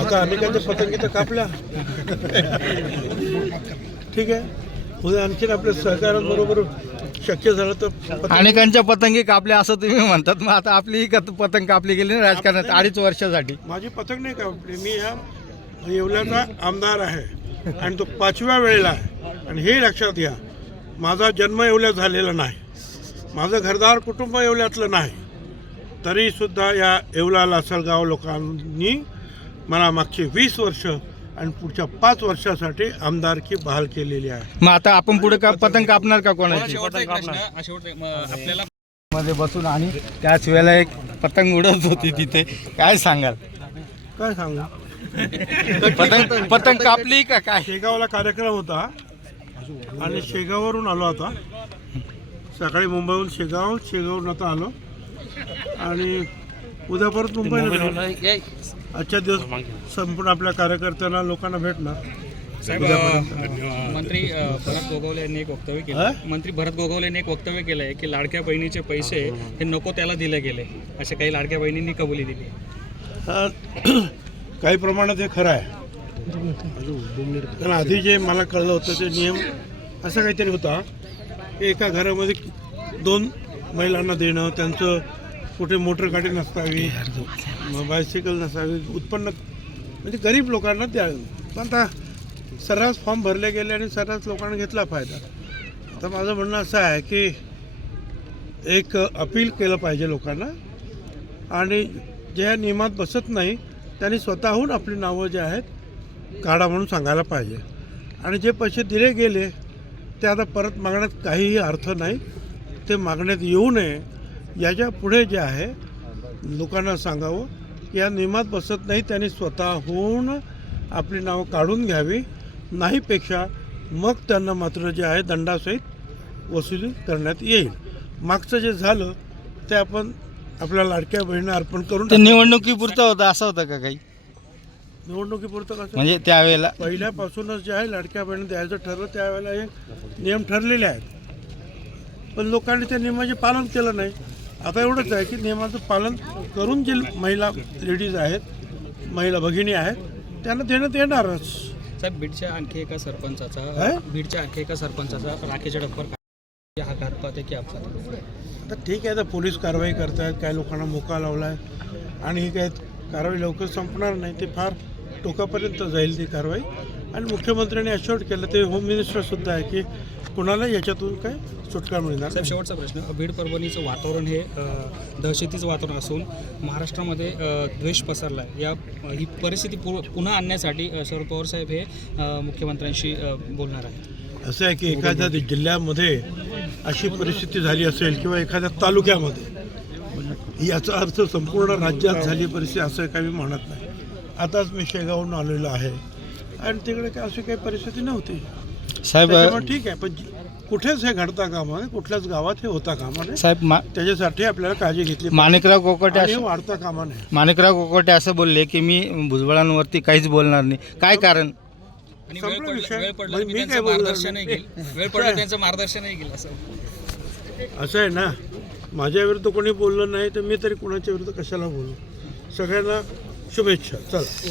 आता अनेकांच्या पतंगी तर कापल्या, ठीक आहे. उद्या आणखीन आपल्या सहकाऱ्यांबरोबर शक्य झालं तर अनेकांच्या पतंगी कापल्या असं तुम्ही म्हणतात, मग आता आपली पतंग कापली गेली ना राजकारणात 2.5 वर्षासाठी. माझी पतंग नाही कापली. मी ह्या येवल्याचा आमदार आहे आणि तो 5व्या वेळेला आहे. आणि हे लक्षात घ्या, माझा जन्म येवल्यात झालेला नाही, माझं घरदार कुटुंब येवल्यातलं नाही, तरीसुद्धा या येवला लासलगाव लोकांनी मला मागचे 20 वर्ष आणि पुढच्या 5 वर्षासाठी आमदारकी बहाल केलेली आहे. मग आता आपण पुढे पतंग कापणार का कोणाची? आपल्याला मध्ये बसून आणि त्याच वेळेला एक पतंग उडत होती तिथे, काय सांगाल? काय सांगू, पतंग कापली का काय? शेगावला कार्यक्रम होता आणि शेगाववरून आलो. आता सकाळी मुंबईहून शेगावरून आता आलो आणि उद्या परत मुंबईला जाऊ. आजच्या दिवस संपूर्ण आपल्या कार्यकर्त्यांना लोकांना भेटणार. मंत्री भरत गोगावले यांनी एक वक्तव्य केलं. मंत्री भरत गोगावले यांनी एक वक्तव्य केलं आहे की लाडक्या बहिणीचे पैसे हे नको त्याला दिले गेले, असे काही लाडक्या बहिणींनी कबुली दिली. काही प्रमाणात हे खरं आहे, कारण आधी जे मला कळलं होतं ते नियम असं काहीतरी होता की एका घरामध्ये 2 महिलांना देणं, त्यांचं कुठे मोटर गाडी नसावी, बायसिकल नसावी, उत्पन्न म्हणजे गरीब लोकांना द्यावे. पण आता सर्रास फॉर्म भरले गेले आणि सर्रास लोकांना घेतला फायदा. तर माझं म्हणणं असं आहे की एक अपील केलं पाहिजे लोकांना, आणि जे ह्या नियमात बसत नाही त्यांनी स्वतःहून आपली नावं जे आहेत काढा म्हणून सांगायला पाहिजे. आणि जे पैसे दिले गेले ते आता परत मागण्यात काहीही अर्थ नाही, ते मागण्यात येऊ नये. याच्या पुढे जे आहे लोकांना सांगावं, या नियमात बसत नाही, त्यांनी स्वतःहून आपली नावं काढून घ्यावी, नाहीपेक्षा मग त्यांना मात्र जे आहे दंडासहित वसुली करण्यात येईल. मागचं जे झालं ते आपण आपल्या लाडक्या बहिणींना अर्पण करून ते निवडणुकीपुरतं होतं असं होतं का काही? निवडणुकीपुरतं कसं म्हणजे त्यावेळेला पहिल्यापासूनच जे आहे लाडक्या बहिणी द्यायचं ठरलं, त्यावेळेला हे नियम ठरलेले आहेत, पण लोकांनी त्या नियमाचे पालन केलं नाही. आता एवढंच आहे की नियमाचं पालन करून जे महिला लेडीज आहेत, महिला भगिनी आहेत, त्यांना देण्यात येणारच. साहेब, बीडच्या आणखी एका सरपंचाचा राखेच्या डब्बर हा घातपात आहे की अपघात? आता ठीक आहे, तर पोलीस कारवाई करतायत, काही लोकांना मोका लावला आहे आणि ही काय कारवाई लवकर संपणार नाही, ते फार टोकापर्यंत जाईल ती कारवाई. आणि मुख्यमंत्र्यांनी अश्योर्ड केलं, ते होम मिनिस्टरसुद्धा आहे की कुणाला याच्यातून काय सुटका मिळणार. साहेब, शेवटचा प्रश्न, बीड परभणीचं वातावरण हे दहशतीचं वातावरण असून महाराष्ट्रामध्ये द्वेष पसरला आहे. ही परिस्थिती पुन्हा आणण्यासाठी शरद पवार साहेब हे मुख्यमंत्र्यांशी बोलणार आहे. असं आहे की एखाद्या जिल्ह्यामध्ये अशी परिस्थिती झाली असेल किंवा एखाद्या तालुक्यामध्ये, याचा अर्थ संपूर्ण राज्यात झाली परिस्थिती असं काही मी म्हणत नाही. आताच मी शेगावहून आलेलो आहे आणि तिकडे काय अशी काही परिस्थिती नव्हती साहेब. ठीक आहे, पण कुठेच हे घडता कामा नये, कुठल्याच गावात हे होता कामा नये साहेब, त्याच्यासाठी आपल्याला काळजी घेतली. माणिकराव कोकटे वाढता कामा नये. माणिकराव कोकटे असं बोलले की मी भुजबळांवरती काहीच बोलणार नाही. काय कारण? आणि संपला विषय. वेळ पडला मी काय त्यांचं मार्गदर्शनही घेईल असं आहे ना. माझ्या विरुद्ध कोणी बोललं नाही तर मी तरी कोणाच्या विरुद्ध कशाला बोलू. सगळ्यांना शुभेच्छा. चला.